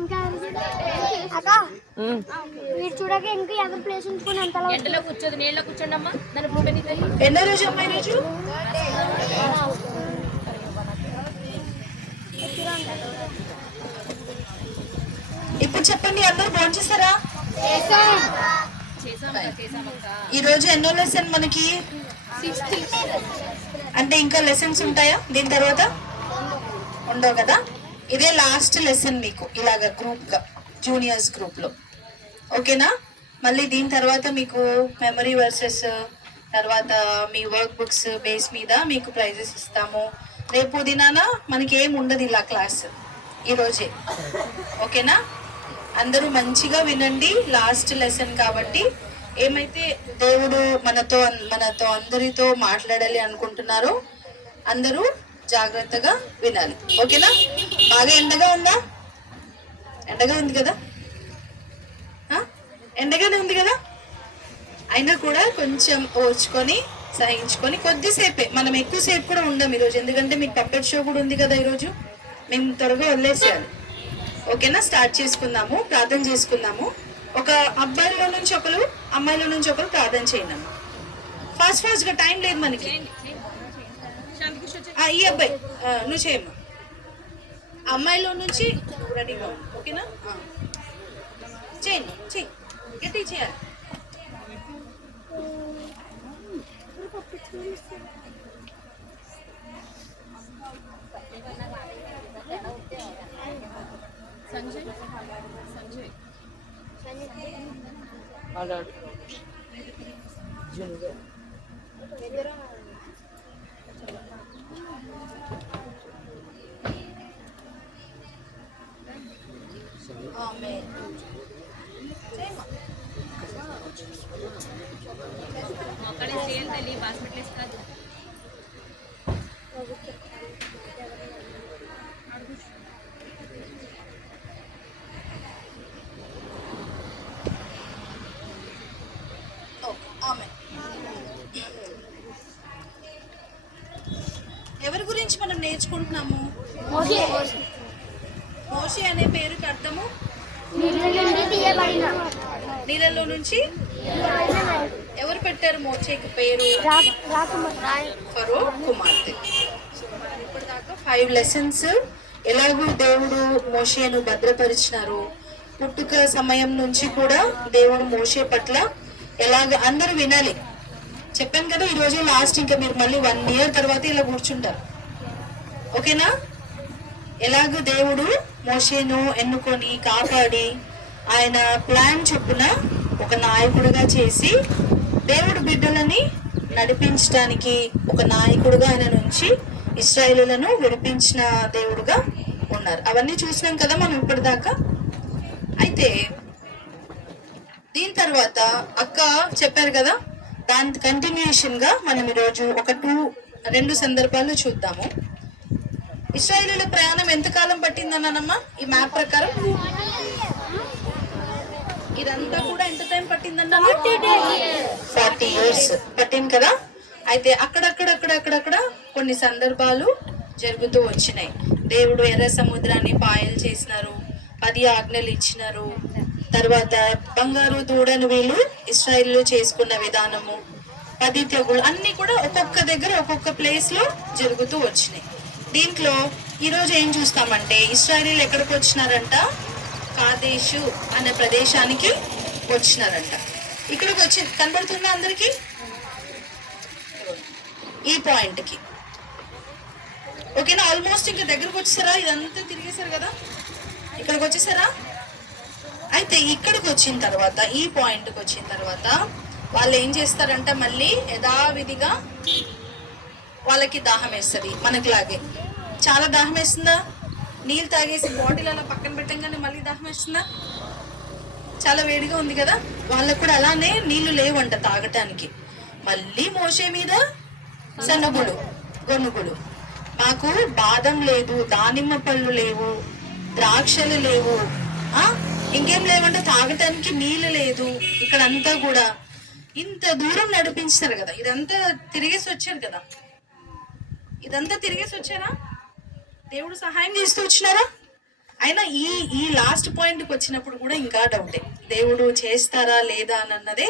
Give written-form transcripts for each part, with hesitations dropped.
ఇంకా అక్క మీరు చూడక ఇంకా ఎవరి ప్లేస్ ఉంచుకొని అంతలా ఎండలో కూర్చోదు, నీళ్ళలో కూర్చోండి అమ్మా. దాని ఫోటో ఎన్నో రోజు అమ్మా ఈరోజు? ఇప్పుడు చెప్పండి, అందరూ ఫోన్ చేస్తారా? ఈరోజు ఎన్నో లెసన్ మనకి? అంటే ఇంకా లెసన్స్ ఉంటాయా దీని తర్వాత? ఉండవు కదా. ఇదే లాస్ట్ లెసన్ మీకు ఇలాగ గ్రూప్ గా, జూనియర్స్ గ్రూప్ లో. ఓకేనా? మళ్ళీ దీని తర్వాత మీకు మెమరీ వర్సెస్, తర్వాత మీ వర్క్ బుక్స్ బేస్ మీద మీకు ప్రైజెస్ ఇస్తాము. రేపు దినాన మనకి ఏం ఉండదు ఇలా క్లాస్ ఈరోజే. ఓకేనా? అందరూ మంచిగా వినండి, లాస్ట్ లెసన్ కాబట్టి. ఏమైతే దేవుడు మనతో అందరితో మాట్లాడాలి అనుకుంటున్నారో అందరూ జాగ్రత్తగా వినాలి. ఓకేనా? బాగా ఎండగా ఉందా? ఎండగా ఉంది కదా, ఎండగానే ఉంది కదా. అయినా కూడా కొంచెం ఓర్చుకొని సహించుకొని కొద్దిసేపే, మనం ఎక్కువసేపు కూడా ఉండం ఈరోజు, ఎందుకంటే మీకు పప్పెట్ షో కూడా ఉంది కదా ఈరోజు. మేము త్వరగా వదిలేసేయాలి. ఓకేనా? స్టార్ట్ చేసుకుందాము, ప్రార్థన చేసుకుందాము. ఒక అబ్బాయిలో నుంచి ఒకరు, అమ్మాయిలో నుంచి ఒకరు ప్రార్థన చేయండి. ఫాస్ట్ గా, టైం లేదు మనకి. ఈ అబ్బాయి నువ్వు చేయమ్మా. అమ్మాయిలో నుంచి రెడీగా. ఓకేనా? చేయండి, చెయ్యి, గట్టి చేయాలి. సంజయ్ అక్కడే సేల్ తల్లి హాస్పిటల్స్ కాదు. ఎవరి గురించి మనం నేర్చుకుంటున్నాము? మోషే అనే పేరుకి అర్థము నీళ్ళలో నుంచి. ఎవరు పెట్టారు మోషేకి పేరు? ఫరో కుమార్తె. మనం ఇప్పటిదాకా 5 లెసన్స్ ఎలాగూ దేవుడు మోషేను భద్రపరిచినారు. పుట్టుక సమయం నుంచి కూడా దేవుడు మోషే పట్ల ఎలాగ, అందరూ వినాలి. చెప్పాను కదా ఈరోజు లాస్ట్. ఇంకా మీరు మళ్ళీ 1 year తర్వాత ఇలా కూర్చుంటారు. ఓకేనా? ఎలాగో దేవుడు మోషేను ఎన్నుకొని కాపాడి ఆయన ప్లాన్ చొప్పున ఒక నాయకుడిగా చేసి దేవుడు బిడ్డలని నడిపించడానికి ఒక నాయకుడిగా ఆయన నుంచి ఇశ్రాయేలులను విడిపించిన దేవుడుగా ఉన్నారు. అవన్నీ చూసినాం కదా మనం ఇప్పటిదాకా. అయితే దీని తర్వాత అక్క చెప్పారు కదా, దాని కంటిన్యూషన్ గా మనం ఈరోజు ఒక 2 సందర్భాలు చూద్దాము. ఇశ్రాయేలీయుల ప్రయాణం ఎంతకాలం పట్టిందన్నానమ్మా? ఈ మ్యాప్ ప్రకారం ఇదంతా కూడా ఎంత టైం పట్టిందన్నా? 40 years పట్టింది కదా. అయితే అక్కడక్కడ కొన్ని సందర్భాలు జరుగుతూ వచ్చినాయి. దేవుడు ఎర్ర సముద్రాన్ని పాయలు చేసినారు, 10 ఆజ్ఞలు ఇచ్చినారు. తర్వాత బంగారు దూడను వీళ్ళు ఇశ్రాయేలు చేసుకున్న విధానము, 10 తెగులు అన్ని కూడా ఒక్కొక్క దగ్గర ఒక్కొక్క ప్లేస్ లో జరుగుతూ వచ్చినాయి. దీంట్లో ఈరోజు ఏం చూస్తామంటే, ఇశ్రాయేలీయులు ఎక్కడికి వచ్చినారంట? కాదేశు అనే ప్రదేశానికి వచ్చినారంట. ఇక్కడికి వచ్చి కనబడుతుందా అందరికి? ఈ పాయింట్ కి. ఓకేనా? ఆల్మోస్ట్ ఇంకా దగ్గరకు వచ్చేసారా? ఇదంతా తిరిగేశారు కదా, ఇక్కడికి వచ్చేసారా? అయితే ఇక్కడికి వచ్చిన తర్వాత, ఈ పాయింట్కి వచ్చిన తర్వాత వాళ్ళు ఏం చేస్తారంట, మళ్ళీ యథావిధిగా వాళ్ళకి దాహం వేస్తుంది. మనకులాగే చాలా దాహం వేస్తుందా? నీళ్ళు తాగేసి బాటిల్ అలా పక్కన పెట్టంగానే మళ్ళీ దాహం వేస్తుందా? చాలా వేడిగా ఉంది కదా. వాళ్ళకు కూడా అలానే నీళ్లు లేవంట తాగటానికి. మళ్ళీ మోషే మీద సన్నగుడు గొనుగుడు. మాకు బాదం లేదు, దానిమ్మ పళ్ళు లేవు, ద్రాక్షలు లేవు, ఇంకేం లేవంటే తాగటానికి నీళ్ళు లేదు. ఇక్కడంతా కూడా ఇంత దూరం నడిపించారు కదా. ఇదంతా తిరిగేసి వచ్చారు కదా. ఇదంతా తిరిగేసి వచ్చారా? దేవుడు సహాయం చేస్తూ వచ్చినారా? అయినా ఈ లాస్ట్ పాయింట్కి వచ్చినప్పుడు కూడా ఇంకా డౌటే, దేవుడు చేస్తారా లేదా అని అన్నదే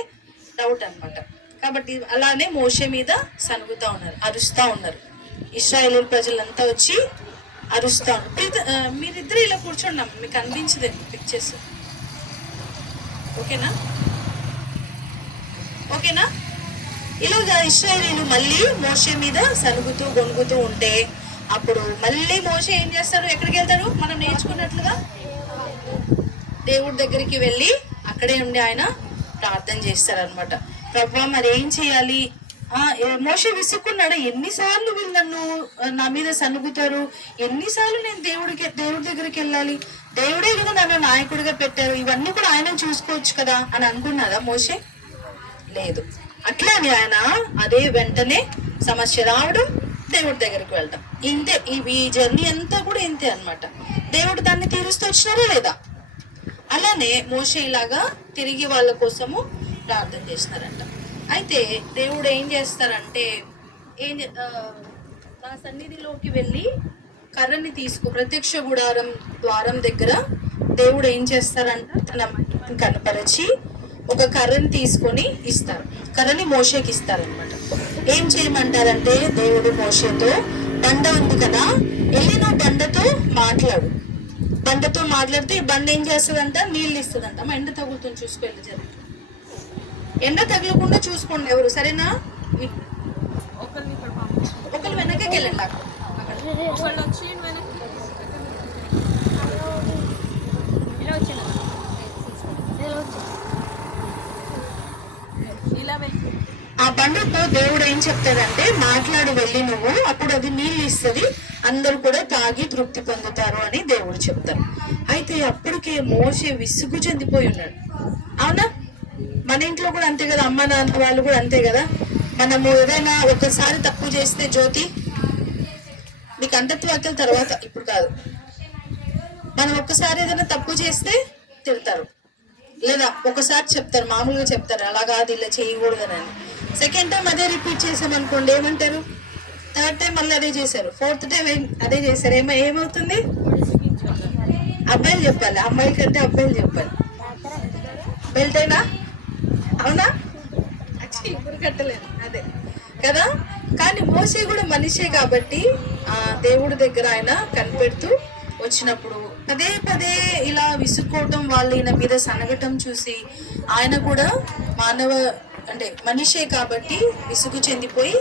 డౌట్ అన్నమాట. కాబట్టి అలానే మోషే మీద సనుగుతా ఉన్నారు, అరుస్తా ఉన్నారు. ఇశ్రాయేలు ప్రజలంతా వచ్చి అరుస్తా ఉన్నారు. మీరిద్దరు ఇలా కూర్చోండి, మీకు అనిపించదు పిక్చర్స్. ఓకేనా ఓకేనా ఇలాగా ఇశ్రాయేలీలు మళ్ళీ మోషే మీద సనుగుతూ గొనుగుతూ ఉంటే అప్పుడు మళ్ళీ మోషే ఏం చేస్తాడు, ఎక్కడికి వెళ్తాడు, మనం నేర్చుకున్నట్లుగా దేవుడి దగ్గరికి వెళ్ళి అక్కడే ఉండి ఆయన ప్రార్థన చేస్తారనమాట. ప్రభువా మరి ఏం చేయాలి, మోషే విసుక్కున్నాడు, ఎన్నిసార్లు వీళ్ళు నన్ను నా మీద సనుగుతారు, ఎన్నిసార్లు నేను దేవుడి దగ్గరికి వెళ్ళాలి, దేవుడే కదా నన్ను నాయకుడిగా పెట్టారు, ఇవన్నీ కూడా ఆయన చూసుకోవచ్చు కదా అని అనుకున్నారా మోషే? లేదు. అట్లానే ఆయన అదే వెంటనే సమస్య రావడం, దేవుడి దగ్గరికి వెళ్ళటం, ఇంతే. ఈ జర్నీ అంతా కూడా ఇంతే అన్నమాట. దేవుడు దాన్ని తీరుస్తూ వచ్చినారా లేదా? అలానే మోషే ఇలాగా తిరిగి వాళ్ళ కోసము ప్రార్థన చేస్తున్నారంట. అయితే దేవుడు ఏం చేస్తారంటే నా సన్నిధిలోకి వెళ్ళి కర్రని ప్రత్యక్ష గుడారం ద్వారం దగ్గర దేవుడు ఏం చేస్తారంట, తన మహిమను కనపరిచి ఒక కర్రని తీసుకొని ఇస్తారు. కర్రని మోషేకి ఇస్తారనమాట. ఏం చేయమంటారంటే దేవుడు మోషేతో, బండ ఉంది కదా, వెళ్ళి నువ్వు బండతో మాట్లాడు. బండతో మాట్లాడితే ఈ బండ ఏం చేస్తుందంట, నీళ్ళు ఇస్తుందంట. మా ఎండ తగులుతుంది, చూసుకోండి జర, ఎండ తగలకుండా చూసుకోండి ఎవరు, సరేనా? ఒకళ్ళు వెనకకి వెళ్ళండి, ఆ బండతో దేవుడు ఏం చెప్తాడంటే, మాట్లాడి వెళ్ళి నువ్వు, అప్పుడు అది నీళ్ళు ఇస్తుంది, అందరూ కూడా తాగి తృప్తి పొందుతారు అని దేవుడు చెప్తారు. అయితే అప్పటికే మోషే విసుగు చెందిపోయి ఉన్నాడు. అవునా? మన ఇంట్లో కూడా అంతే కదా, అమ్మ నాన్న వాళ్ళు కూడా అంతే కదా. మనము ఏదైనా ఒకసారి తప్పు చేస్తే, జ్యోతి నీకు అంటత్వాక్యాల తర్వాత, ఇప్పుడు కాదు, మనం ఒక్కసారి ఏదైనా తప్పు చేస్తే తిడతారు, లేదా ఒకసారి చెప్తారు, మామూలుగా చెప్తారు, అలా కాదు ఇలా చేయకూడదని. సెకండ్ టైం అదే రిపీట్ చేసామనుకోండి, ఏమంటారు? థర్డ్ టైం మళ్ళీ అదే చేశారు, ఫోర్త్ టైం అదే చేశారు, ఏమవుతుంది? అబ్బాయిలు చెప్పాలి, అమ్మాయిల కంటే అబ్బాయిలు చెప్పాలి. బెల్ట్ అయినా అవునా? ఇప్పుడు కట్టలేదు, అదే కదా. కానీ మోసే కూడా మనిషే కాబట్టి ఆ దేవుడి దగ్గర ఆయన కనిపెడుతూ వచ్చినప్పుడు పదే పదే ఇలా విసుక్కోవటం, వాళ్ళు ఈయన మీద సనగటం చూసి ఆయన కూడా మనిషే కాబట్టి విసుగు చెందిపోయి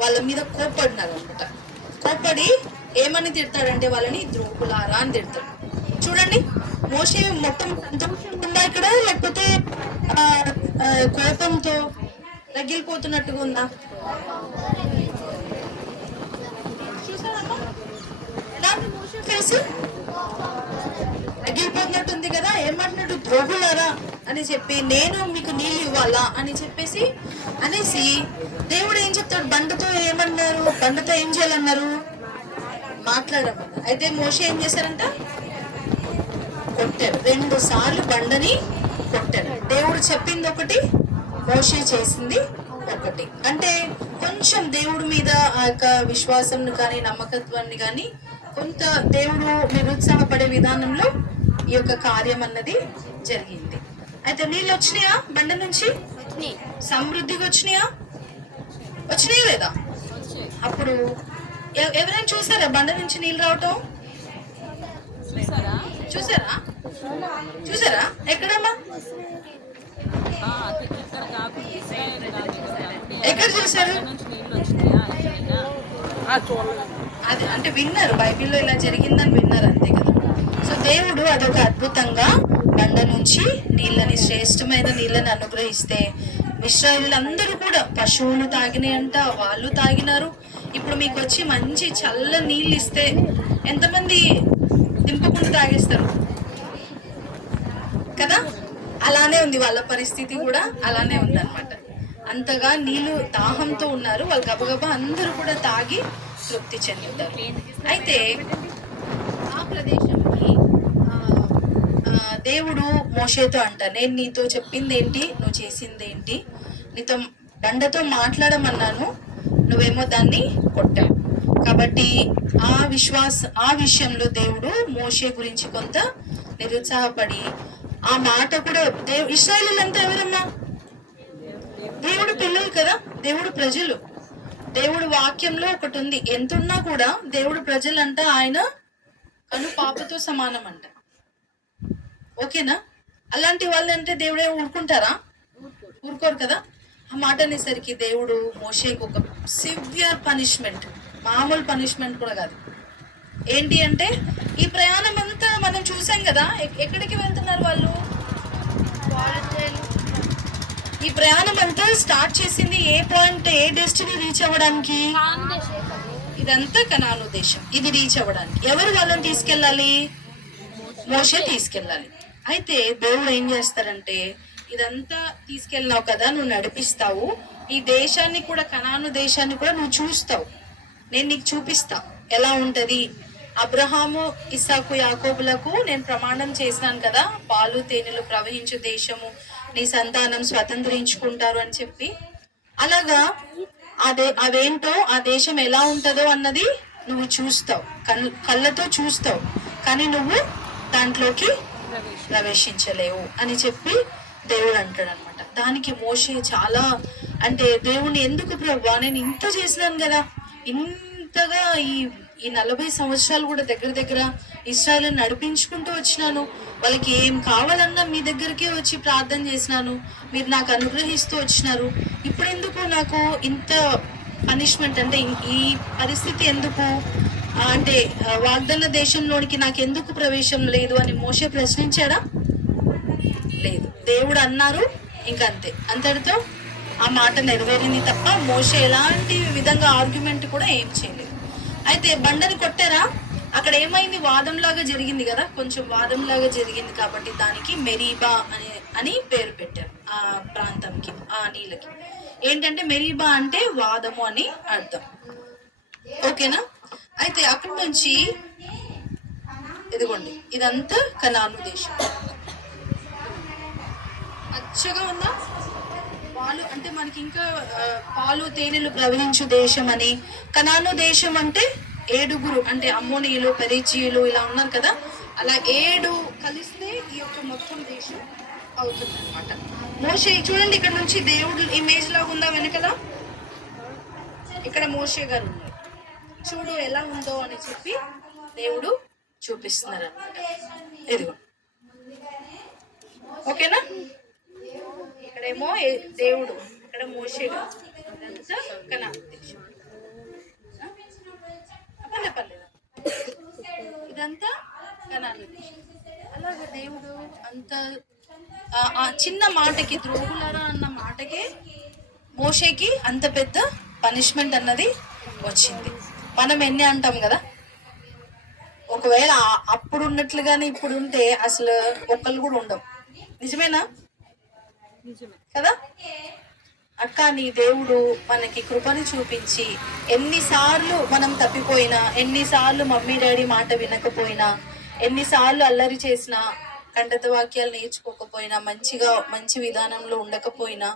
వాళ్ళ మీద కోప్పడినారు అనమాట. కోప్పడి ఏమని తిడతాడంటే, వాళ్ళని ద్రోహులారా అని తిడతాడు. చూడండి, మోషే మొత్తం ఉందా ఇక్కడ, లేకపోతే కోపంతో రగిలిపోతున్నట్టుగా ఉందా? రగిలిపోతున్నట్టుంది కదా. ఏమంటున్నట్టు, ద్రోహులారా అని చెప్పి, నేను మీకు నీళ్ళు ఇవ్వాలా అని అనేసి దేవుడు ఏం చెప్తాడు, బండతో ఏమన్నారు, బండతో ఏం చేయాలన్నారు, మాట్లాడమన్నారు. అయితే మోషే ఏం చేశారంట, కొట్టారు. 2 సార్లు బండని కొట్టారు. దేవుడు చెప్పింది ఒకటి, మోషే చేసింది ఒకటి. అంటే కొంచెం దేవుడి మీద ఆ యొక్క విశ్వాసం కానీ నమ్మకత్వాన్ని కానీ కొంత దేవుడు నిరుత్సాహపడే విధానంలో ఈ యొక్క కార్యం అన్నది జరిగింది. అయితే నీళ్ళు వచ్చినాయా బండ నుంచి? సమృద్ధిగా వచ్చినాయా లేదా? అప్పుడు ఎవరైనా చూసారా బండ నుంచి నీళ్ళు రావటం? చూసారా ఎక్కడమ్మా? ఎక్కడ చూసారు? అది అంటే విన్నారు, బైబిల్లో ఇలా జరిగిందని విన్నారు, అంతే కదా. సో దేవుడు అదొక అద్భుతంగా బండ నుంచి నీళ్ళని, శ్రేష్టమైన నీళ్ళని అనుగ్రహిస్తే ఇశ్రాయేలీయులందరూ కూడా పశువులు తాగినాయంట, వాళ్ళు తాగినారు. ఇప్పుడు మీకు వచ్చి మంచి చల్ల నీళ్ళు ఇస్తే ఎంతమంది దింపకుండా తాగేస్తారు కదా. అలానే ఉంది వాళ్ళ పరిస్థితి కూడా, అలానే ఉంది అనమాట. అంతగా నీళ్ళు దాహంతో ఉన్నారు వాళ్ళు, గబగబా అందరూ కూడా తాగి తృప్తి చెందుతారు. అయితే ఆ ప్రదేశంకి దేవుడు మోషేతో అంటారు, నేను నీతో చెప్పింది ఏంటి, నువ్వు చేసింది ఏంటి, నీతో బండతో మాట్లాడమన్నాను, నువ్వేమో దాన్ని కొట్టావు. కాబట్టి ఆ విషయంలో దేవుడు మోషే గురించి కొంత నిరుత్సాహపడి ఆ మాట కూడా ఇశ్రాయేలీయులంతా ఎవరమ్మా? దేవుడు పిల్లలు కదా, దేవుడు ప్రజలు. దేవుడు వాక్యంలో ఒకటి ఉంది, ఎంతున్నా కూడా దేవుడు ప్రజలంట ఆయన కను పాపతో సమానం అంట. ఓకేనా? అలాంటి వాళ్ళు అంటే దేవుడే ఊరుకుంటారా? ఊరుకోరు కదా. ఆ మాట అనేసరికి దేవుడు మోషేకి ఒక సివియర్ పనిష్మెంట్, మామూలు పనిష్మెంట్ కూడా కాదు. ఏంటి అంటే ఈ ప్రయాణం అంతా మనం చూసాం కదా, ఎక్కడికి వెళ్తున్నారు వాళ్ళు? ఈ ప్రయాణం అంతా స్టార్ట్ చేసింది ఏ పాయింట్, ఏ డెస్టినీ రీచ్ అవ్వడానికి? ఇదంతా కనాను దేశం, ఇది రీచ్ అవ్వడానికి ఎవరు వాళ్ళని తీసుకెళ్ళాలి? మోషే తీసుకెళ్ళాలి. అయితే దేవుడు ఏం చేస్తారంటే, ఇదంతా తీసుకెళ్ళినావు కదా, నువ్వు నడిపిస్తావు, ఈ దేశాన్ని కూడా, కనాను దేశాన్ని కూడా నువ్వు చూస్తావు, నేను నీకు చూపిస్తా ఎలా ఉంటది. అబ్రహాము, ఇస్సాకు, యాకోబులకు నేను ప్రమాణం చేసినాను కదా, పాలు తేనెలు ప్రవహించు దేశము నీ సంతానం స్వతంత్రించుకుంటారు అని చెప్పి. అలాగా అదేంటో, ఆ దేశం ఎలా ఉంటుందో అన్నది నువ్వు చూస్తావు, కళ్ళతో చూస్తావు, కానీ నువ్వు దాంట్లోకి ప్రవేశించలేవు అని చెప్పి దేవుడు అంటాడు అనమాట. దానికి మోషే చాలా, అంటే దేవుణ్ణి ఎందుకు ప్రభువా, నేను ఇంత చేసినాను కదా, ఇంతగా ఈ 40 సంవత్సరాలు కూడా దగ్గర ఇశ్రాయేలుని నడిపించుకుంటూ వచ్చినాను, వాళ్ళకి ఏం కావాలన్నా మీ దగ్గరికే వచ్చి ప్రార్థన చేసినాను, మీరు నాకు అనుగ్రహిస్తూ వచ్చినారు, ఇప్పుడు ఎందుకు నాకు ఇంత పనిష్మెంట్, అంటే ఈ పరిస్థితి ఎందుకు, అంటే వాగ్దాన దేశంలోనికి నాకు ఎందుకు ప్రవేశం లేదు అని మోషే ప్రశ్నించాడా? లేదు. దేవుడు అన్నారు, ఇంకంతే, అంతటితో ఆ మాట నెరవేరింది తప్ప మోషే ఎలాంటి విధంగా ఆర్గ్యుమెంట్ కూడా ఏం చేయలేదు. అయితే బండని కొట్టారా, అక్కడ ఏమైంది, వాదంలాగా జరిగింది కదా, కొంచెం వాదంలాగా జరిగింది కాబట్టి దానికి మెరీబా అని పేరు పెట్టారు ఆ ప్రాంతంకి, ఆ నీళ్ళకి. ఏంటంటే మెరీబా అంటే వాదము అని అర్థం. ఓకేనా? అయితే అక్కడి నుంచి ఇదిగోండి, ఇదంతా కనాను దేశం. అచ్చగా ఉందా? పాలు అంటే మనకి ఇంకా పాలు తేనెలు ప్రవహించు దేశం అని. కనాను దేశం అంటే 7 అంటే అమ్మోనీయులు, పెరిజీయులు ఇలా ఉన్నారు కదా, అలా 7 కలిస్తే ఈ యొక్క మొత్తం దేశం అవుతుంది అనమాట. మోషే చూడండి, ఇక్కడ నుంచి దేవుడు ఇమేజ్ లాగా ఉందా వెనకలా, ఇక్కడ మోషే గారు ఉన్నారు, చూడు ఎలా ఉందో అని చెప్పి దేవుడు చూపిస్తున్నారు అనమాట. ఇదిగో, ఓకేనా? ఇక్కడేమో దేవుడు, ఇక్కడ మోషే గారు, ఇదంతా కనాను దేశం. పర్లేదు, ఇదంతా కనాను దేశం. అలాగే దేవుడు అంత ఆ చిన్న మాటకి, ద్రోహులరా అన్న మాటకే మోషేకి అంత పెద్ద పనిష్మెంట్ అన్నది వచ్చింది. మనం ఎన్ని అంటాం కదా, ఒకవేళ అప్పుడు ఉన్నట్లుగానే ఇప్పుడు ఉంటే అసలు ఒక్కళ్ళు కూడా ఉండవు. నిజమేనా కదా? కానీ దేవుడు మనకి కృపను చూపించి, ఎన్నిసార్లు మనం తప్పిపోయినా, ఎన్నిసార్లు మమ్మీ డాడీ మాట వినకపోయినా, ఎన్నిసార్లు అల్లరి చేసినా, ఖండిత వాక్యాలు నేర్చుకోకపోయినా, మంచి విధానంలో ఉండకపోయినా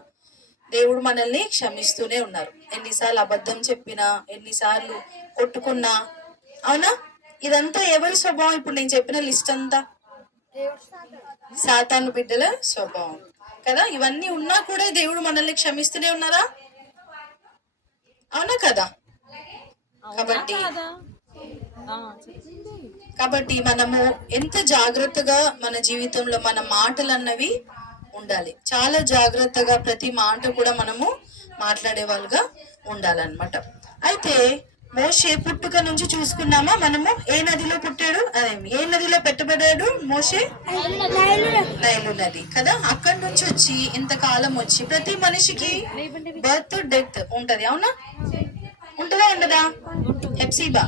దేవుడు మనల్ని క్షమిస్తూనే ఉన్నారు. ఎన్నిసార్లు అబద్ధం చెప్పినా, ఎన్నిసార్లు కొట్టుకున్నా, అవునా? ఇదంతా ఎవరి స్వభావం? ఇప్పుడు నేను చెప్పిన లిస్ట్ అంతా సాతాను బిడ్డల స్వభావం కదా. ఇవన్నీ ఉన్నా కూడా దేవుడు మనల్ని క్షమిస్తూనే ఉన్నారా? అవునా కదా? కాబట్టి మనము ఎంత జాగ్రత్తగా మన జీవితంలో మన మాటలు అన్నవి ఉండాలి. చాలా జాగ్రత్తగా ప్రతి మాట కూడా మనము మాట్లాడే వాళ్ళుగా ఉండాలన్నమాట. అయితే మోషే పుట్టుక నుంచి చూసుకున్నామా మనము, ఏ నదిలో పుట్టాడు, ఏ నదిలో పెట్టబడ్డాడు మోషే? నైలు నది కదా. అక్కడి నుంచి వచ్చి ఇంతకాలం వచ్చి ప్రతి మనిషికి బర్త్ డెత్ ఉంటది, అవునా? ఉంటదా ఉండదా? హెప్సిబా,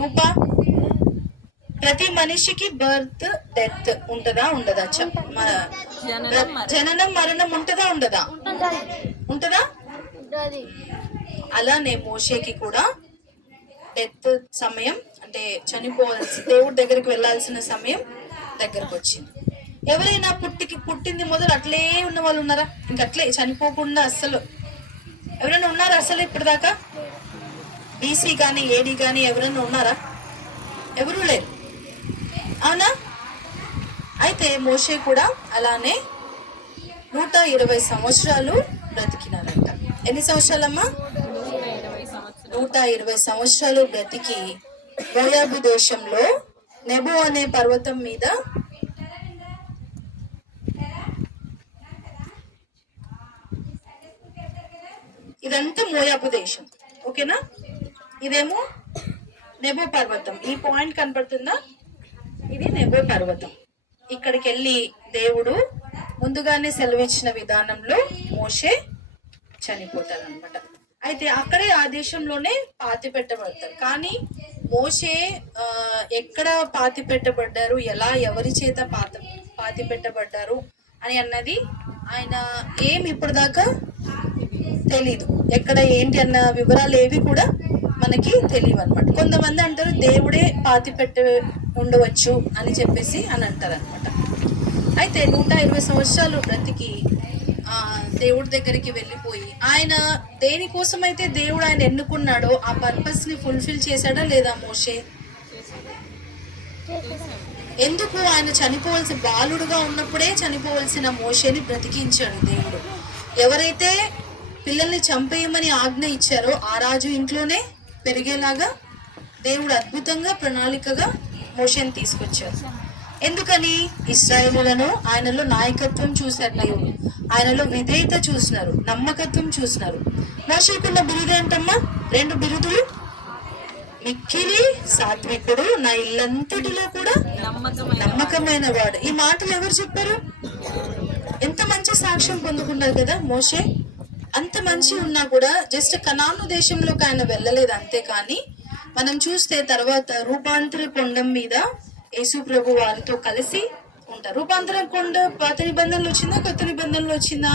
రూపా, ప్రతి మనిషికి బర్త్ డెత్ ఉంటదా ఉండదా? జననం మరణం ఉంటదా ఉండదా? ఉంటదా? అలానే మోషేకి కూడా డెత్ సమయం, అంటే చనిపోవాల్సి, దేవుడి దగ్గరికి వెళ్ళాల్సిన సమయం దగ్గరకు వచ్చింది. ఎవరైనా పుట్టింది మొదలు అట్లే ఉన్న వాళ్ళు ఉన్నారా? ఇంకట్లే చనిపోకుండా అస్సలు ఎవరైనా ఉన్నారా అసలు ఇప్పుడు దాకా? బీసీ కానీ ఏడీ కానీ ఎవరైనా ఉన్నారా? ఎవరు లేరు, అవునా? అయితే మోషే కూడా అలానే 120 సంవత్సరాలు బ్రతికినారంట. ఎన్ని సంవత్సరాలమ్మా? 120 సంవత్సరాలు బ్రతికి మోయాబు దేశంలో నెబో అనే పర్వతం మీద ఇదంతా మోయాబు దేశం, ఓకేనా? ఇదేమో నెబో పర్వతం. ఈ పాయింట్ కనపడుతుందా? ఇది నెబో పర్వతం. ఇక్కడికి వెళ్ళి దేవుడు ముందుగానే సెలవిచ్చిన విధానంలో మోషే చనిపోతారనమాట. అయితే అక్కడే ఆ దేశంలోనే పాతి పెట్టబడతారు. కానీ మోషే ఎక్కడ పాతి పెట్టబడ్డారు, ఎలా, ఎవరి చేత పాతి పెట్టబడ్డారు అని అన్నది ఆయన ఏమి ఇప్పటిదాకా తెలీదు. ఎక్కడ ఏంటి అన్న వివరాలు ఏవి కూడా మనకి తెలియవు అనమాట. కొంతమంది అంటారు దేవుడే పాతి పెట్టి ఉండవచ్చు అని చెప్పేసి అని అంటారు అనమాట. అయితే 120 సంవత్సరాలు బ్రతికి దేవుడి దగ్గరికి వెళ్ళిపోయి ఆయన దేనికోసం అయితే దేవుడు ఆయన ఎన్నుకున్నాడో ఆ పర్పస్ ని ఫుల్ఫిల్ చేశాడా లేదా మోషే? ఎందుకు ఆయన చనిపోవలసిన బాలుడుగా ఉన్నప్పుడే చనిపోవలసిన మోషేని బ్రతికించాడు దేవుడు. ఎవరైతే పిల్లల్ని చంపేయమని ఆజ్ఞ ఇచ్చారో ఆ రాజు ఇంట్లోనే పెరిగేలాగా దేవుడు అద్భుతంగా ప్రణాళికగా మోషేని తీసుకొచ్చారు. ఎందుకని? ఇశ్రాయేలులను ఆయనలో నాయకత్వం చూశారు, దేవుడు ఆయనలో విధేయత చూసినారు, నమ్మకత్వం చూసినారు. మోషేకున్న బిరుదు ఏంటమ్మా? 2 బిరుదులు, మిక్కిలి సాత్వికుడు, నా ఇల్లంతటిలో కూడా నమ్మకమైన వాడు. ఈ మాటలు ఎవరు చెప్పారు? ఎంత మంచి సాక్ష్యం పొందుకున్నారు కదా మోషే. అంత మంచి ఉన్నా కూడా జస్ట్ కనాను దేశంలోకి ఆయన వెళ్ళలేదు అంతే. కానీ మనం చూస్తే తర్వాత రూపాంతర కొండం మీద యేసు ప్రభు వారితో కలిసి ఉంటారు. రూపాంతర కొండ పాత నిబంధనలు వచ్చిందా, కొత్త నిబంధనలు వచ్చిందా?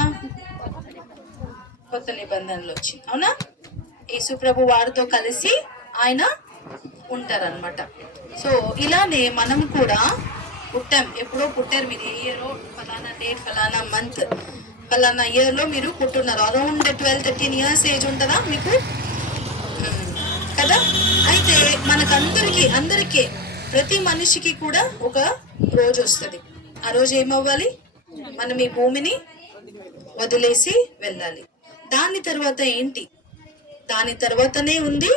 కొత్త నిబంధనలు వచ్చింది, అవునా? యేసు ప్రభు వారితో కలిసి ఆయన ఉంటారనమాట. సో ఇలానే మనం కూడా పుట్టాం. ఎప్పుడో పుట్టారు మీరు, ఏ ఇయర్, ఫలానా డేట్, ఫలానా మంత్, ఫలానా ఇయర్ లో మీరు పుట్టున్నారు. అరౌండ్ 12-13 ఇయర్స్ ఏజ్ ఉంటుందా మీకు కదా? అయితే అందరికీ ప్రతి మనిషికి కూడా ఒక రోజు వస్తుంది. ఆ రోజు ఏమవ్వాలి? మనం ఈ భూమిని వదిలేసి వెళ్ళాలి. దాని తర్వాత ఏంటి? దాని తర్వాతనే ఉంది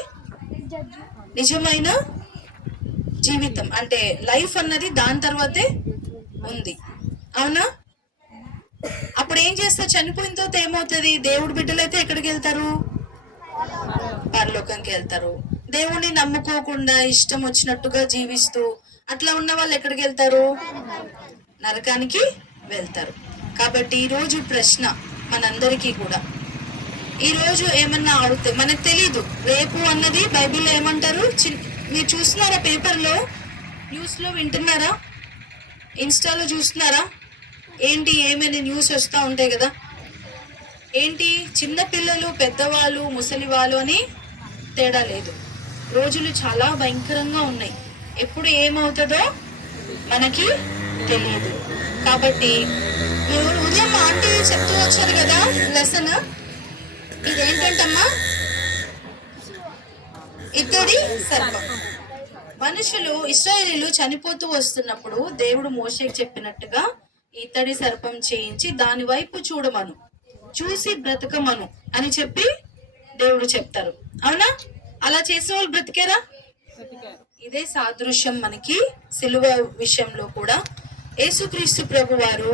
నిజమైన జీవితం, అంటే లైఫ్ అన్నది దాని తర్వాతే ఉంది, అవునా? అప్పుడు ఏం చేస్తారు? చనిపోయిన తర్వాత ఏమవుతుంది? దేవుడి బిడ్డలైతే ఎక్కడికి వెళ్తారు? పరలోకంకి వెళ్తారు. దేవుణ్ణి నమ్ముకోకుండా ఇష్టం వచ్చినట్టుగా జీవిస్తూ అట్లా ఉన్న వాళ్ళు ఎక్కడికి వెళ్తారు? నరకానికి వెళ్తారు. కాబట్టి ఈరోజు ప్రశ్న మనందరికీ కూడా, ఈరోజు ఏమన్నా అడిగితే మనకు తెలీదు రేపు అన్నది బైబిల్లో ఏమంటారు? మీరు చూస్తున్నారా? పేపర్లో, న్యూస్లో వింటున్నారా? ఇన్స్టాలో చూస్తున్నారా? ఏంటి ఏమైనా న్యూస్ వస్తూ ఉంటాయి కదా. ఏంటి, చిన్న పిల్లలు, పెద్దవాళ్ళు, ముసలి వాళ్ళు అని తేడా లేదు. రోజులు చాలా భయంకరంగా ఉన్నాయి. ఎప్పుడు ఏమవుతుందో మనకి తెలియదు. కాబట్టి ఉదయం ఆంటీ చెప్తూ వచ్చారు కదా లెసన్, ఇదేంటంటమ్మా? ఇత్తడి సర్పం. మనుషులు, ఇశ్రాయేలీయులు చనిపోతూ వస్తున్నప్పుడు దేవుడు మోషేకి చెప్పినట్టుగా ఇత్తడి సర్పం చేయించి దాని వైపు చూడమను, చూసి బ్రతకమను అని చెప్పి దేవుడు చెప్తారు, అవునా? అలా చేసిన వాళ్ళు బ్రతికారా? ఇదే సాదృశ్యం మనకి సిలువ విషయంలో కూడా. యేసుక్రీస్తు ప్రభు వారు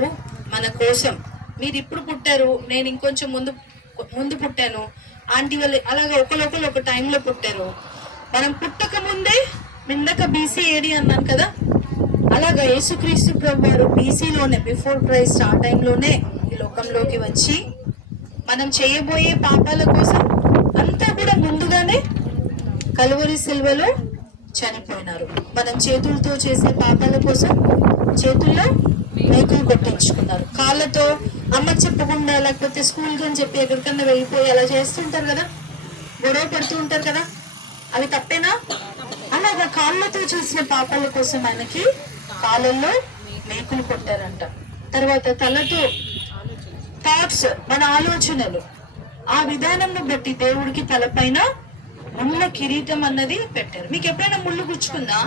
మన కోసం, మీరు ఇప్పుడు పుట్టారు, నేను ఇంకొంచెం ముందు పుట్టాను, ఆంటీ వాళ్ళు అలాగా ఒకరొకరు ఒక టైంలో పుట్టారు. మనం పుట్టక ముందే మిందక బీసీ ఏడి అన్నాను కదా, అలాగా యేసుక్రీస్తు ప్రభు వారు బీసీలోనే, బిఫోర్ క్రైస్ట్, ఆ టైంలోనే ఈ లోకంలోకి వచ్చి మనం చేయబోయే పాపాల కోసం అంతా కూడా ముందుగానే కలువరి సిల్వలో చనిపోయినారు. మనం చేతులతో చేసే పాపాల కోసం చేతుల్లో మేకులు కొట్టించుకున్నారు. కాళ్ళతో అమ్మ చెప్పకుండా, లేకపోతే స్కూల్కి అని చెప్పి ఎక్కడికన్నా వెళ్ళిపోయి అలా చేస్తుంటారు కదా, గొడవ పడుతూ ఉంటారు కదా, అవి తప్పేనా? అలాగా కాళ్ళతో చేసిన పాపాల కోసం ఆయనకి కాళ్ళల్లో మేకులు కొట్టారంట. తర్వాత తలతో థాట్స్, మన ఆలోచనలు, ఆ విధానం బట్టి దేవుడికి తలపైన ముళ్ళ కిరీటం అన్నది పెట్టారు. మీకు ఎప్పుడైనా ముళ్ళు గుచ్చుకుందా?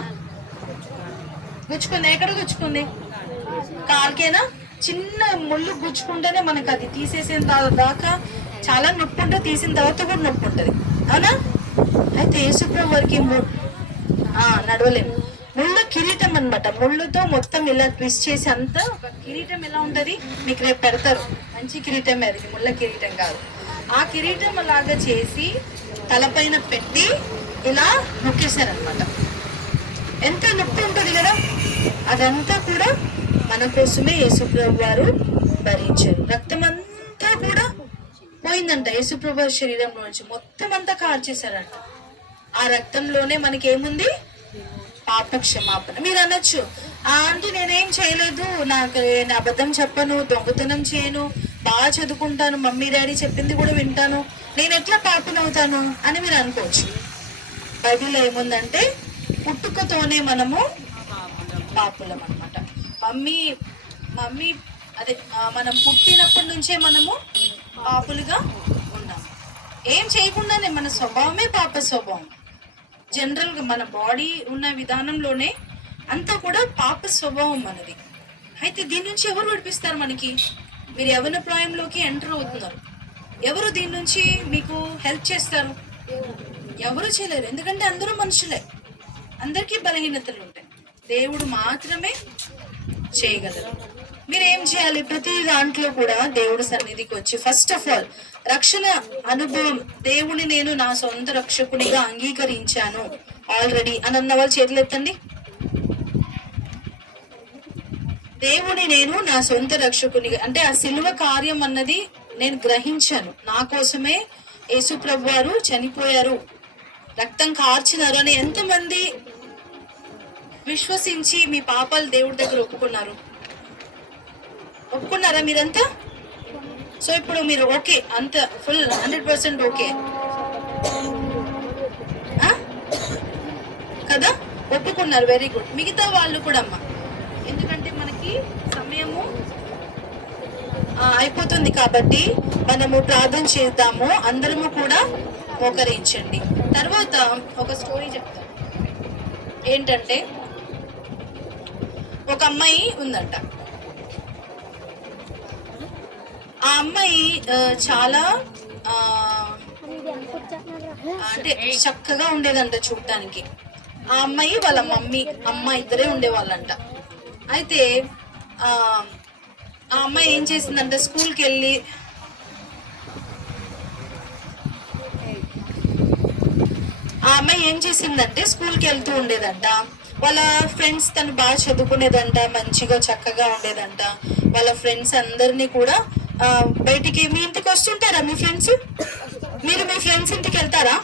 గుచ్చుకుంది. ఎక్కడ గుచ్చుకుంది? కాలుకేనా? చిన్న ముళ్ళు గుచ్చుకుంటేనే మనకు అది తీసేసిన దాకా చాలా నొప్పి ఉంటుంది, తీసిన తర్వాత కూడా నొప్పి ఉంటుంది, అవునా? అయితే యేసుప్రభు వారికి నడవలేము. ముళ్ళ కిరీటం అన్నమాట. ముళ్ళుతో మొత్తం ఇలా ట్విస్ట్ చేసి అంతా ఒక కిరీటం ఎలా ఉంటది మీకు రేపు పెడతారు. మంచి కిరీటం అది, ముళ్ళ కిరీటం కాదు. ఆ కిరీటం అలాగా చేసి తలపైన పెట్టి ఇలా నొక్కేశారనమాట. ఎంత నొప్పి ఉంటుంది కదా. అదంతా కూడా మన కోసమే యేసుప్రభు వారు భరించారు. రక్తం అంతా కూడా పోయిందంట యేసుప్రభు శరీరంలో నుంచి, మొత్తం అంతా కార్చేశారంట. ఆ రక్తంలోనే మనకి ఏముంది? పాప క్షమాపణ. మీరు అనొచ్చు, ఆంటీ నేనేం చేయలేదు, నాకు నేను అబద్ధం చెప్పను, దొంగతనం చేయను, బాగా చదువుకుంటాను, మమ్మీ డాడీ చెప్పింది కూడా వింటాను, నేను ఎట్లా పాపనవుతాను అని మీరు అనుకోవచ్చు. బైబిల్లో ఏముందంటే పుట్టుకతోనే మనము పాపులం అన్నమాట. మమ్మీ అదే మనం పుట్టినప్పటి నుంచే మనము పాపులుగా ఉన్నాము. ఏం చేయకుండానే మన స్వభావమే పాప స్వభావం. జనరల్గా మన బాడీ ఉన్న విధానంలోనే అంతా కూడా పాప స్వభావం మనది. అయితే దీని నుంచి ఎవరు విడిపిస్తారు మనకి? మీరు యవ్వన ప్రాయంలోకి ఎంటర్ అవుతున్నారు, ఎవరు దీని నుంచి మీకు హెల్ప్ చేస్తారు? ఎవరు చేయలేరు, ఎందుకంటే అందరూ మనుషులే, అందరికీ బలహీనతలు ఉంటాయి. దేవుడు మాత్రమే చేయగలరు. మీరు ఏం చేయాలి? ప్రతి దాంట్లో కూడా దేవుడు సన్నిధికి వచ్చి ఫస్ట్ ఆఫ్ ఆల్ రక్షణ అనుభవం, దేవుని నేను నా సొంత రక్షకునిగా అంగీకరించాను ఆల్రెడీ అని అన్న వాళ్ళు చేతులు ఎత్తండి. దేవుని నేను నా సొంత రక్షకునిగా అంటే ఆ సిలువ కార్యం అన్నది నేను గ్రహించాను, నా కోసమే యేసుప్రభు వారు చనిపోయారు, రక్తం కార్చినారు అని ఎంతమంది విశ్వసించి మీ పాపాలు దేవుడి దగ్గర ఒప్పుకున్నారా మీరంతా? సో ఇప్పుడు మీరు ఓకే, అంత ఫుల్ 100% ఓకే కదా, ఒప్పుకున్నారు, వెరీ గుడ్. మిగతా వాళ్ళు కూడా అమ్మా, ఎందుకంటే మనకి సమయము అయిపోతుంది కాబట్టి మనము ప్రార్థన చేద్దాము. అందరము కూడా మోకరించండి. తర్వాత ఒక స్టోరీ చెప్తాను. ఏంటంటే ఒక అమ్మాయి ఉందంట. ఆ అమ్మాయి చాలా అంటే చక్కగా ఉండేదంట చూడటానికి. ఆ అమ్మాయి వాళ్ళ అమ్మ ఇద్దరే ఉండేవాళ్ళంట. అయితే ఆ అమ్మాయి ఏం చేసిందంటే స్కూల్కి వెళ్ళి స్కూల్కి వెళ్తూ ఉండేదంట. వాళ్ళ ఫ్రెండ్స్, తను బాగా చదువుకునేదంట, మంచిగా చక్కగా ఉండేదంట. వాళ్ళ ఫ్రెండ్స్ అందరినీ కూడా బయటికి, మీ ఇంటికి వస్తుంటారా మీ ఫ్రెండ్స్? మీరు మీ ఫ్రెండ్స్ ఇంటికి వెళ్తారా?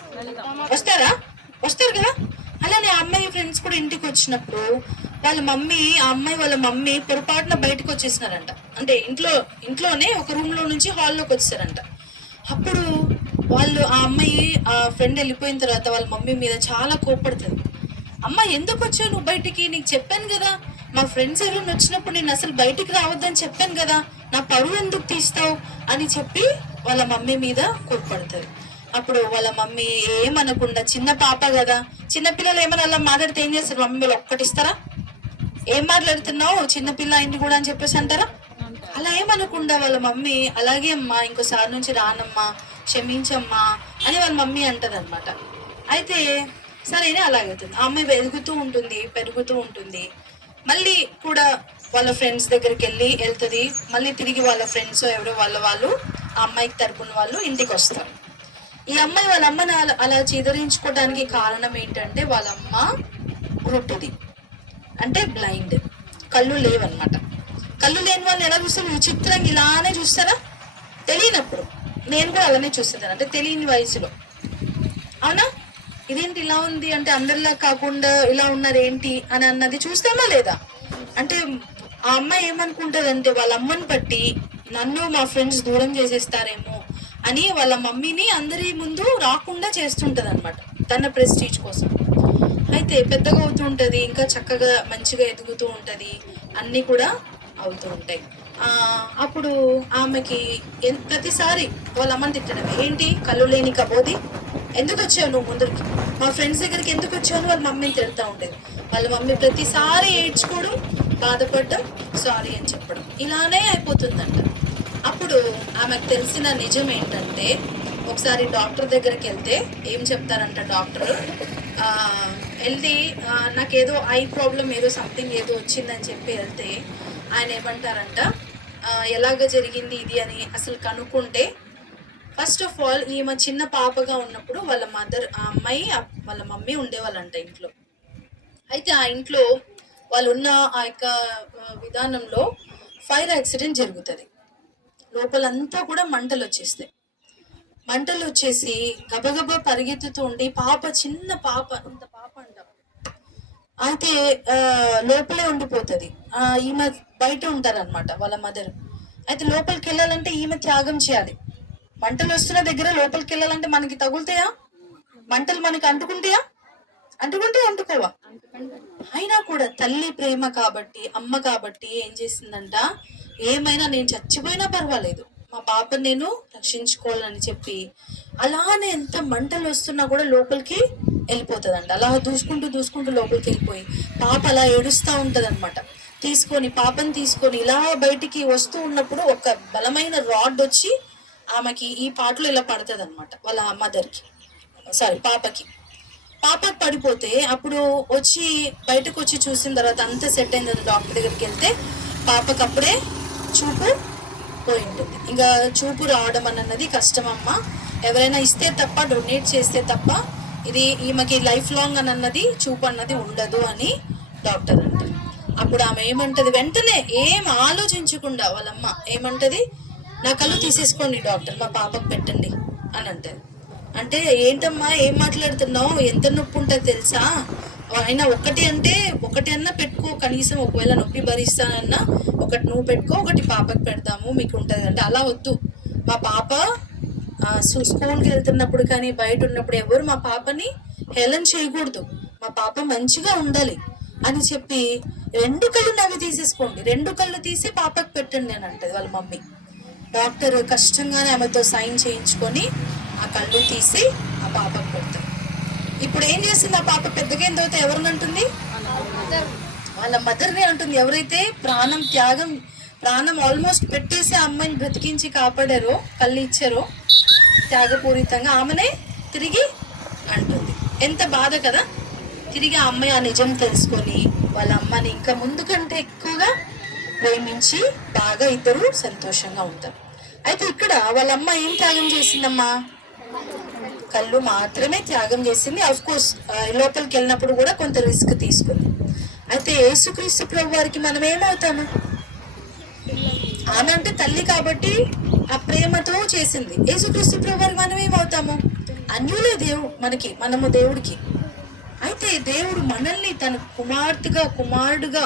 వస్తారు కదా. అలానే ఆ అమ్మాయి ఫ్రెండ్స్ కూడా ఇంటికి వచ్చినప్పుడు వాళ్ళ మమ్మీ పొరపాటున బయటకు వచ్చేసినారంట. అంటే ఇంట్లోనే ఒక రూమ్ లో నుంచి హాల్లోకి వచ్చారంట. అప్పుడు వాళ్ళు ఆ అమ్మాయి ఆ ఫ్రెండ్ వెళ్ళిపోయిన తర్వాత వాళ్ళ మమ్మీ మీద చాలా కోపడుతుంది. అమ్మ ఎందుకు వచ్చావు నువ్వు బయటికి? నీకు చెప్పాను కదా, మా ఫ్రెండ్స్ ఎవరైనా వచ్చినప్పుడు నేను అసలు బయటికి రావద్దని చెప్పాను కదా, నా పరువు ఎందుకు తీస్తావు అని చెప్పి వాళ్ళ మమ్మీ మీద కోప్పడతారు. అప్పుడు వాళ్ళ మమ్మీ ఏమనకుండా, చిన్న పాప కదా, చిన్నపిల్లలు ఏమైనా అలా మాట్లాడితే ఏం చేస్తారు? మమ్మీ వాళ్ళు ఒక్కటిస్తారా? ఏం మాట్లాడుతున్నావు, చిన్నపిల్ల అయింది కూడా అని చెప్పేసి అంటారా? అలా ఏమనకుండా వాళ్ళ మమ్మీ అలాగే అమ్మా, ఇంకోసారి నుంచి రానమ్మా, క్షమించమ్మా అని వాళ్ళ మమ్మీ అంటది అనమాట. అయితే సరేనే అలాగవుతుంది. ఆ అమ్మాయి పెరుగుతూ ఉంటుంది. మళ్ళీ కూడా వాళ్ళ ఫ్రెండ్స్ దగ్గరికి వెళ్తుంది. మళ్ళీ తిరిగి వాళ్ళ ఫ్రెండ్స్ ఎవరో వాళ్ళు ఆ అమ్మాయికి తరపున వాళ్ళు ఇంటికి వస్తారు. ఈ అమ్మాయి వాళ్ళ అమ్మని అలా చిదరించుకోవడానికి కారణం ఏంటంటే వాళ్ళ అమ్మ గుడ్డిది, అంటే బ్లైండ్, కళ్ళు లేవన్నమాట. కళ్ళు లేని వాళ్ళు ఎలా చూస్తారు? విచిత్రంగా ఇలానే చూస్తారా? తెలియనప్పుడు నేను కూడా అలానే చూస్తాను, అంటే తెలియని వయసులో. అవునా? ఇదేంటి ఇలా ఉంది అంటే అందరిలా కాకుండా ఇలా ఉన్నారు ఏంటి అని అన్నది చూస్తామా లేదా? అంటే ఆ అమ్మాయి ఏమనుకుంటది అంటే వాళ్ళ అమ్మని బట్టి నన్ను మా ఫ్రెండ్స్ దూరం చేసేస్తారేమో అని వాళ్ళ మమ్మీని అందరి ముందు రాకుండా చేస్తుంటది అనమాట, తన ప్రెస్టీజ్ కోసం. అయితే పెద్దగా అవుతూ ఉంటది, ఇంకా చక్కగా మంచిగా ఎదుగుతూ ఉంటది, అన్ని కూడా అవుతూ ఉంటాయి. అప్పుడు ఆమెకి ప్రతిసారి వాళ్ళ అమ్మని తిట్టడం, ఏంటి కళ్ళు లేని కబోది, ఎందుకు వచ్చావు నువ్వు ముందరికి, మా ఫ్రెండ్స్ దగ్గరికి ఎందుకు వచ్చావు వాళ్ళ మమ్మీని తిడతా ఉండేది. వాళ్ళ మమ్మీ ప్రతిసారి ఏడ్చుకోవడం, బాధపడడం, సారీ అని చెప్పడం, ఇలానే అయిపోతుందంట. అప్పుడు ఆమెకు తెలిసిన నిజం ఏంటంటే, ఒకసారి డాక్టర్ దగ్గరికి వెళ్తే ఏం చెప్తారంట డాక్టర్, వెళ్తే నాకేదో ఐ ప్రాబ్లం ఏదో సంథింగ్ ఏదో వచ్చిందని చెప్పి వెళ్తే ఆయన ఏమంటారంట, ఎలాగ జరిగింది ఇది అని అసలు కనుక్కుంటే, ఫస్ట్ ఆఫ్ ఆల్ ఈమె చిన్న పాపగా ఉన్నప్పుడు వాళ్ళ మదర్, ఆ అమ్మాయి వాళ్ళ మమ్మీ ఉండేవాళ్ళంట ఇంట్లో. అయితే ఆ ఇంట్లో వాళ్ళు ఉన్న ఆ యొక్క విధానంలో ఫైర్ యాక్సిడెంట్ జరుగుతుంది. లోపలంతా కూడా మంటలు వచ్చేస్తాయి. మంటలు వచ్చేసి గబగబా పరిగెత్తుతూ ఉండి పాప, చిన్న పాప, ఇంత పాప అంట, అయితే లోపలే ఉండిపోతుంది. ఈమె బయట ఉంటారనమాట వాళ్ళ మదర్. అయితే లోపలికి వెళ్ళాలంటే ఈమె త్యాగం చేయాలి. మంటలు వస్తున్న దగ్గర లోపలికి వెళ్ళాలంటే మనకి తగులుతాయా? మంటలు మనకి అంటుకుంటాయా? అంటుకోవా? అయినా కూడా తల్లి ప్రేమ కాబట్టి, అమ్మ కాబట్టి ఏం చేసిందంట, ఏమైనా నేను చచ్చిపోయినా పర్వాలేదు, మా పాపని నేను రక్షించుకోవాలని చెప్పి అలానే ఎంత మంటలు వస్తున్నా కూడా లోపలికి వెళ్ళిపోతుందంట. అలా దూసుకుంటూ లోపలికి వెళ్ళిపోయి పాప అలా ఏడుస్తూ ఉంటుంది అనమాట. పాపని తీసుకొని ఇలా బయటికి వస్తూ ఉన్నప్పుడు ఒక బలమైన రాడ్ వచ్చి ఆమెకి ఈ పాటలో ఇలా పడుతుంది అనమాట. వాళ్ళ మదర్కి, పాపకి పడిపోతే అప్పుడు వచ్చి బయటకు వచ్చి చూసిన తర్వాత అంతా సెట్ అయింది. డాక్టర్ దగ్గరికి వెళ్తే పాపకి అప్పుడే చూపు పోయి ఉంటుంది. ఇంకా చూపు రావడం అన్నది కష్టమమ్మా, ఎవరైనా ఇస్తే తప్ప, డొనేట్ చేస్తే తప్ప ఇది ఈమెకి లైఫ్ లాంగ్ అన్నది చూపు అన్నది ఉండదు అని డాక్టర్ అంటారు. అప్పుడు ఆమె ఏమంటది, వెంటనే ఏం ఆలోచించకుండా వాళ్ళమ్మ ఏమంటది, నా కళ్ళు తీసేసుకోండి డాక్టర్, మా పాపకు పెట్టండి అని అంటది. అంటే ఏంటమ్మా ఏం మాట్లాడుతున్నావు, ఎంత నొప్పి ఉంటుంది తెలుసా, అయినా ఒకటి అన్నా పెట్టుకో, కనీసం ఒకవేళ నొప్పి భరిస్తానన్నా ఒకటి నువ్వు పెట్టుకో, ఒకటి పాపకి పెడతాము మీకు ఉంటుంది అంటే, అలా వద్దు, మా పాప స్కూల్కి వెళ్తున్నప్పుడు కానీ బయట ఉన్నప్పుడు ఎవరు మా పాపని హేళన చేయకూడదు, మా పాప మంచిగా ఉండాలి అని చెప్పి 2 కళ్ళు నవ్వి తీసేసుకోండి, 2 కళ్ళు తీసి పాపకు పెట్టండి అని అంటది వాళ్ళ మమ్మీ. డాక్టర్ కష్టంగానే ఆమెతో సైన్ చేయించుకొని ఆ కళ్ళు తీసి ఆ పాపకు పెడతారు. ఇప్పుడు ఏం చేసింది ఆ పాప పెద్దగా అయిన తర్వాత ఎవరిని అంటుంది, వాళ్ళ మదర్ని అంటుంది. ఎవరైతే ప్రాణం ఆల్మోస్ట్ పెట్టేసి ఆ అమ్మాయిని బ్రతికించి కాపాడారో, కళ్ళు ఇచ్చారో త్యాగపూరితంగా, ఆమెనే తిరిగి అంటుంది. ఎంత బాధ కదా. తిరిగి ఆ అమ్మాయి ఆ నిజం తెలుసుకొని వాళ్ళ అమ్మని ఇంకా ముందు కంటే ఎక్కువగా ప్రేమించి బాగా ఇద్దరు సంతోషంగా ఉంటారు. అయితే ఇక్కడ వాళ్ళ అమ్మ ఏం త్యాగం చేసిందమ్మా, కళ్ళు మాత్రమే త్యాగం చేసింది. ఆఫ్ కోర్స్ లోపలికి వెళ్ళినప్పుడు కూడా కొంత రిస్క్ తీసుకుంది. అయితే యేసుక్రీస్తు ప్రభు వారికి మనం ఏమవుతాము, ఆమె అంటే తల్లి కాబట్టి ఆ ప్రేమతో చేసింది. యేసుక్రీస్తు ప్రభు వారికి మనం ఏమవుతాము, అన్యులే మనము దేవుడికి. అయితే దేవుడు మనల్ని తన కుమారుడుగా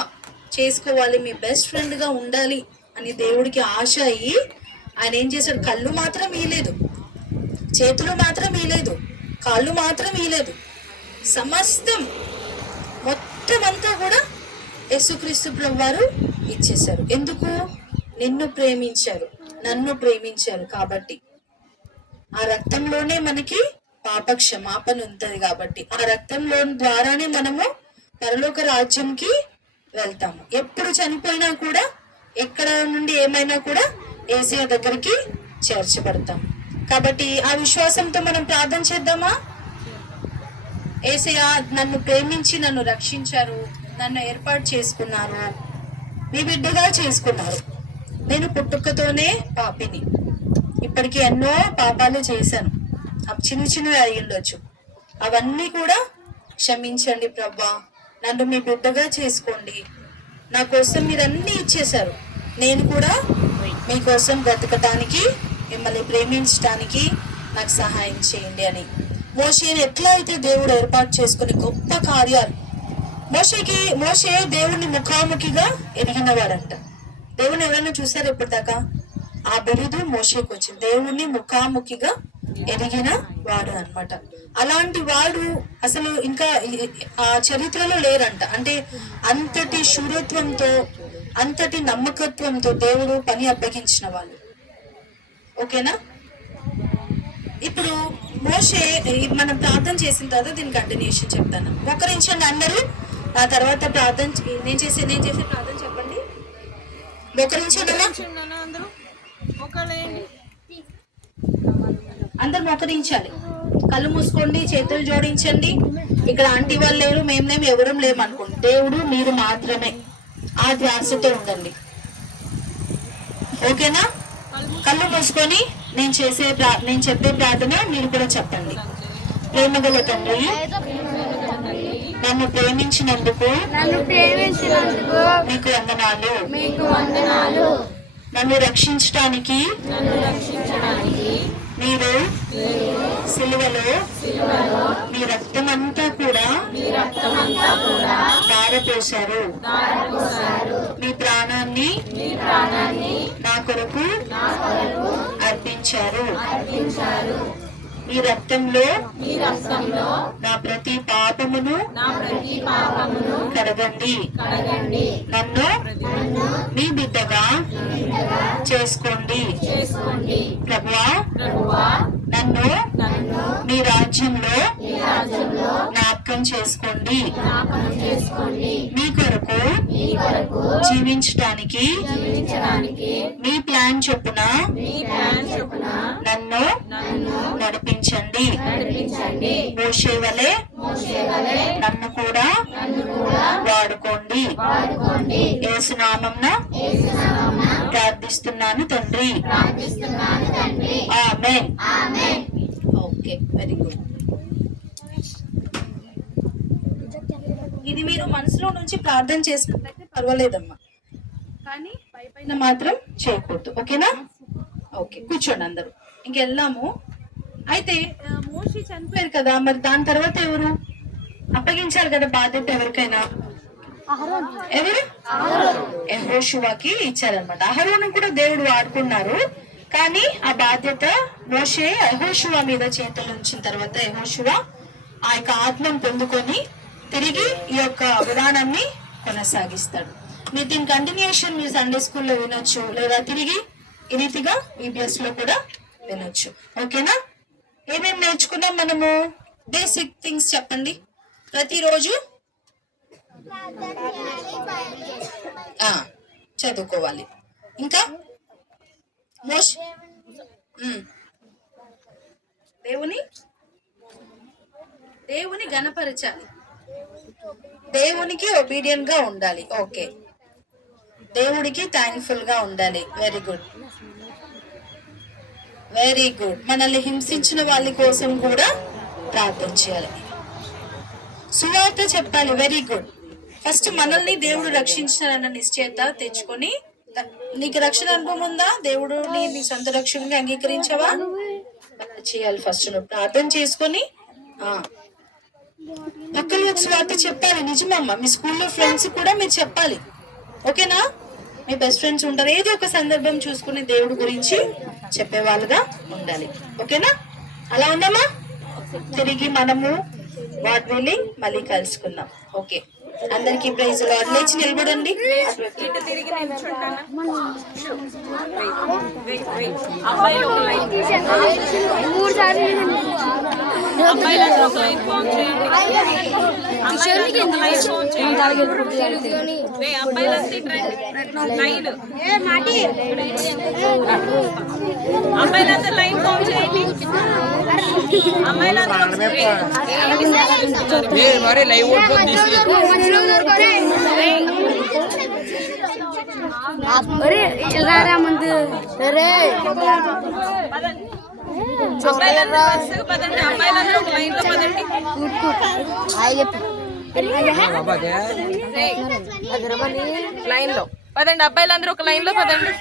చేసుకోవాలి, మీ బెస్ట్ ఫ్రెండ్గా ఉండాలి అని దేవుడికి ఆశ అయ్యి ఆయన ఏం చేశాడు, కళ్ళు మాత్రం ఇయ్యలేదు, చేతులు మాత్రం ఇయ్యలేదు, కాళ్ళు మాత్రం ఇయ్యలేదు, సమస్తం మొత్తం అంతా కూడా యేసుక్రీస్తు ప్రభు వారు ఇచ్చేశారు. ఎందుకు, నిన్ను ప్రేమించారు, నన్ను ప్రేమించారు కాబట్టి. ఆ రక్తంలోనే మనకి పాప క్షమాపణ ఉంటుంది కాబట్టి, ఆ రక్తంలో ద్వారానే మనము పరలోక రాజ్యంకి వెళ్తాము. ఎప్పుడు చనిపోయినా కూడా, ఎక్కడ నుండి ఏమైనా కూడా యేసయ్య దగ్గరికి చేర్చబడతాం. కాబట్టి ఆ విశ్వాసంతో మనం ప్రార్థన చేద్దామా. యేసయ్య నన్ను ప్రేమించి నన్ను రక్షించారు, నన్ను ఏర్పాటు చేసుకున్నారు, మీ బిడ్డగా చేసుకున్నారు. నేను పుట్టుకతోనే పాపిని, ఇప్పటికీ ఎన్నో పాపాలు చేశాను, చిన్నవి అయ్యుండొచ్చు, అవన్నీ కూడా క్షమించండి ప్రభా, నన్ను మీ బిడ్డగా చేసుకోండి, నా కోసం మీరు అన్నీ ఇచ్చేశారు, నేను కూడా మీకోసం బ్రతకటానికి, మిమ్మల్ని ప్రేమించడానికి నాకు సహాయం చేయండి అని. మోషేని ఎట్లా అయితే దేవుడు ఏర్పాటు చేసుకుని గొప్ప కార్యాలు, మోషే దేవుడిని ముఖాముఖిగా ఎరిగినవాడంట. దేవుని ఎవరైనా చూసారు ఎప్పటిదాకా? ఆ బిరుదు మోషేకి వచ్చింది, దేవుణ్ణి ముఖాముఖిగా ఎరిగిన వాడు అన్నమాట. అలాంటి వాడు అసలు ఇంకా ఆ చరిత్రలో లేరంట. అంటే అంతటి శూరత్వంతో, అంతటి నమ్మకత్వంతో దేవుడు పని అప్పగించిన వాళ్ళు. ఓకేనా? ఇప్పుడు మోషే మనం ప్రార్థన చేసిన తర్వాత దీని కంటిన్యూషన్ చెప్తాను. మోకరించండి అందరూ. ఆ తర్వాత ప్రార్థన నేను చేసే ప్రార్థన చెప్పండి. మోకరించండి అందరు మోకరించాలి. కళ్ళు మూసుకోండి, చేతులు జోడించండి. ఇక్కడ ఆంటీ వాళ్ళు లేరు, మేము లేము, ఎవరం లేము అనుకోండి. దేవుడు మీరు మాత్రమే. ఆ ధ్యాసతో ఉండండి. ఓకేనా? కళ్ళు మూసుకొని నేను చెప్పే ప్రార్థన మీరు కూడా చెప్పండి. ప్రేమగల తండ్రి, నన్ను ప్రేమించినందుకు మీకు వందనాలు. నన్ను రక్షించడానికి మీరు సిలువలో మీ రక్తమంతా కూడా ధారపోశారు. మీ ప్రాణాన్ని నా కొరకు అర్పించారు. మీ రక్తంలో నా ప్రతి పాపమును కడగండి. నన్ను మీ బిడ్డగా చేసుకోండి. ప్రభువా, నన్ను మీ రాజ్యంలో జ్ఞాపకం చేసుకోండి. మీ కొరకు జీవించడానికి మీ ప్లాన్ చొప్పున నన్ను నడిపించండి. మోషే వలె నన్ను కూడా వాడుకోండి. యేసు నామమున ప్రార్థిస్తున్నాను తండ్రి. ఆమేన్. Okay, very good. ఇది మీరు మనసులో నుంచి ప్రార్థన చేసినట్లయితే పర్వాలేదమ్మా, కానీ పైన మాత్రం చేయకూడదు. ఓకేనా? ఓకే, కూర్చోండి అందరూ. ఇంకెళ్ళాము. అయితే మోషే చనిపోయారు కదా, మరి దాని తర్వాత ఎవరు అప్పగించారు కదా బాధ్యత ఎవరికైనా? ఎవరు? యెహోషువకి ఇచ్చారనమాట. అహరోను కూడా దేవుడు వాడుకున్నారు, కానీ ఆ బాధ్యత మోషే యెహోషువ మీద చేతులు ఉంచిన తర్వాత యెహోషువ ఆ యొక్క ఆత్మను పొందుకొని తిరిగి ఈ యొక్క విధానాన్ని కొనసాగిస్తాడు. మీరు దీని కంటిన్యూషన్ మీరు సండే స్కూల్లో వినొచ్చు, లేదా తిరిగి ఈ రీతిగా ఈబిఎస్ లో కూడా వినొచ్చు. ఓకేనా? ఏమేమి నేర్చుకున్నాం మనము? బేసిక్ థింగ్స్ చెప్పండి. ప్రతిరోజు చదువుకోవాలి. ఇంకా దేవుని గణపరచాలి. దేవునికి ఒబీడియంట్ గా ఉండాలి. ఓకే, దేవుడికి థ్యాంక్ఫుల్ గా ఉండాలి. Very good, very good. మనల్ని హింసించిన వాళ్ళ కోసం కూడా ప్రార్థన చేయాలి. సువార్త చెప్పాలి. Very good. ఫస్ట్ మనల్ని దేవుడు రక్షించాలన్న నిశ్చయత తెచ్చుకొని, నీకు రక్షణ అనుభవం ఉందా? దేవుడు నీ సొంత రక్షణగా అంగీకరించవా? చేయాలి. ఫస్ట్ నువ్వు ప్రార్థన చేసుకొని పక్కన సువార్త చెప్పాలి. నిజమమ్మా, మీ స్కూల్లో ఫ్రెండ్స్ కూడా మీరు చెప్పాలి. ఓకేనా? మీ బెస్ట్ ఫ్రెండ్స్ ఉంటారు, ఏదో ఒక సందర్భం చూసుకుని దేవుడి గురించి చెప్పేవాళ్ళుగా ఉండాలి. ఓకేనా? అలా ఉన్నామా? తిరిగి మనము వాట్ విల్లింగ్ మళ్ళీ కలుసుకుందాం. ఓకే, అందరికి ప్రైజ్ లార్డ్. లేచి నిలబడండి. అమ్మాయిలందరూ లైన్ ఫామ్ చేయండి. మరి లైవ్ అమ్మాయిలందరూ ఒక లైన్ లో పదండి. లైన్ లో పదండి. అబ్బాయిలందరూ ఒక లైన్ లో పదండి.